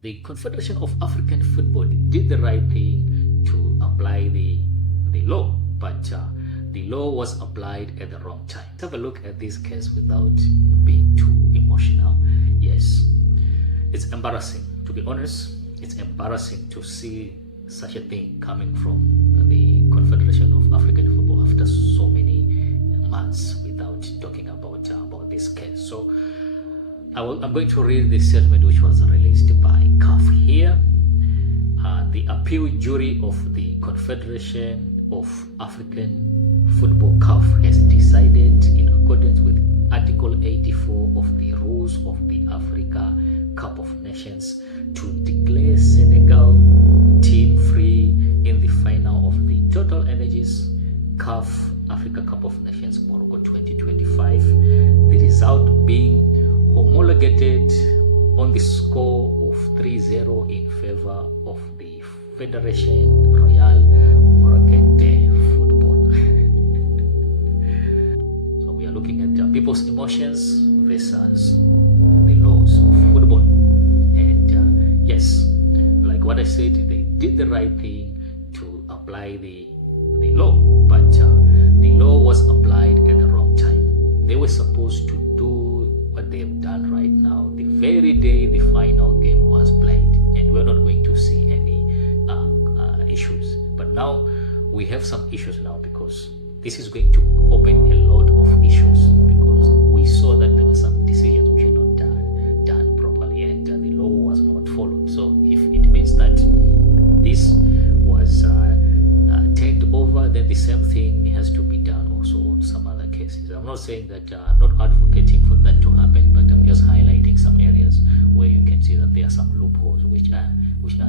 The Confederation of African Football did the right thing to apply the law, but the law was applied at the wrong time. Let's have a look at this case without being too emotional. Yes, it's embarrassing. To be honest, it's embarrassing to see such a thing coming from the Confederation of African Football after so many months without talking about this case. So I'm going to read the statement which was released by CAF here. The appeal jury of the Confederation of African Football CAF has decided, in accordance with Article 84 of the rules of the Africa Cup of Nations, to declare Senegal team free in the final of the Total Energies CAF Africa Cup of Nations Morocco 2025. The result being homologated on the score of 3-0 in favor of the Federation Royal Moroccan de Football. So we are looking at the people's emotions versus the laws of football. And yes, like what I said, they did the right thing to apply the law, but the law was applied at the wrong time. They were supposed to do what they have done right now the very day the final game was played, and we're not going to see any issues. But now we have some issues now, because this is going to open a lot of issues, because we saw that there were some decisions which were not done properly, and the law was not followed. So if it means that this was turned over, then the same thing has to be done also on some other cases. I'm not saying that I'm not advocating for that to happen, but I'm just highlighting some areas where you can see that there are some loopholes which are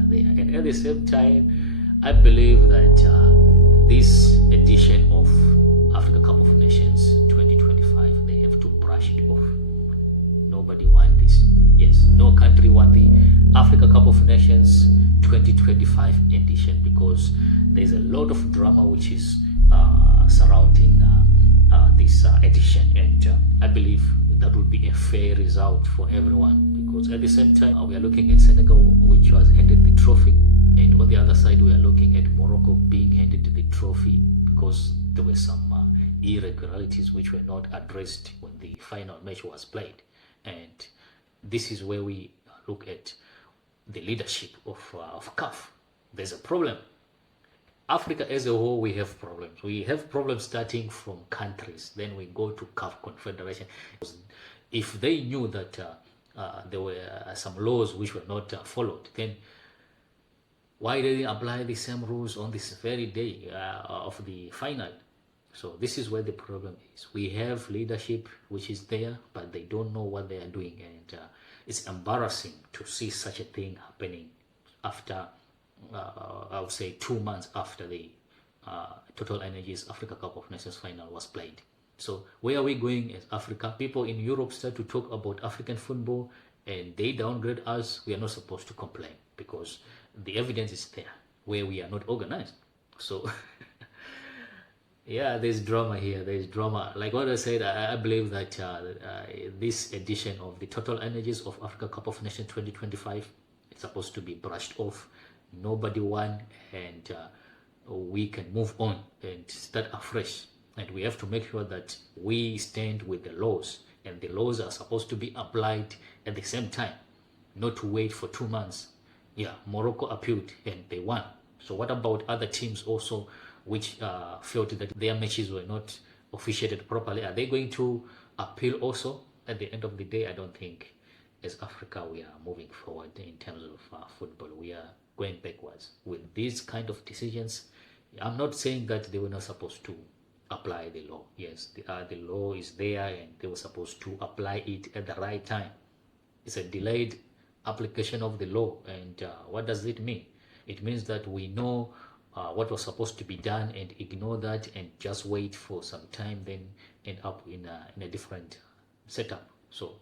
there. And at the same time, I believe that this edition of Africa Cup of Nations 2025, they have to brush it off. Nobody won this. Yes, no country won the Africa Cup of Nations 2025 edition, because there's a lot of drama which is surrounding this edition, and I believe that would be a fair result for everyone, because at the same time we are looking at Senegal, which was handed the trophy, and on the other side we are looking at Morocco being handed the trophy because there were some irregularities which were not addressed when the final match was played. And this is where we look at the leadership of CAF. There's a problem. Africa as a whole, we have problems. We have problems starting from countries, then we go to CAF Confederation. If they knew that there were some laws which were not followed, then why didn't they apply the same rules on this very day of the final? So this is where the problem is. We have leadership which is there, but they don't know what they are doing, and it's embarrassing to see such a thing happening after I would say 2 months after the Total Energies Africa Cup of Nations final was played. So where are we going as Africa? People in Europe start to talk about African football and they downgrade us. We are not supposed to complain, because the evidence is there where we are not organized. So yeah, there's drama here. There's drama. Like what I said, I believe that this edition of the Total Energies of Africa Cup of Nations 2025 is supposed to be brushed off. Nobody won, and we can move on and start afresh. And we have to make sure that we stand with the laws, and the laws are supposed to be applied at the same time, not to wait for 2 months. Yeah, Morocco appealed and they won. So what about other teams also which felt that their matches were not officiated properly? Are they going to appeal also? At the end of the day, I don't think as Africa we are moving forward in terms of football. We are going backwards with these kind of decisions. I'm not saying that they were not supposed to apply the law. Yes, the law is there and they were supposed to apply it at the right time. It's a delayed application of the law, and what does it mean? It means that we know what was supposed to be done and ignore that and just wait for some time, then end up in a different setup. So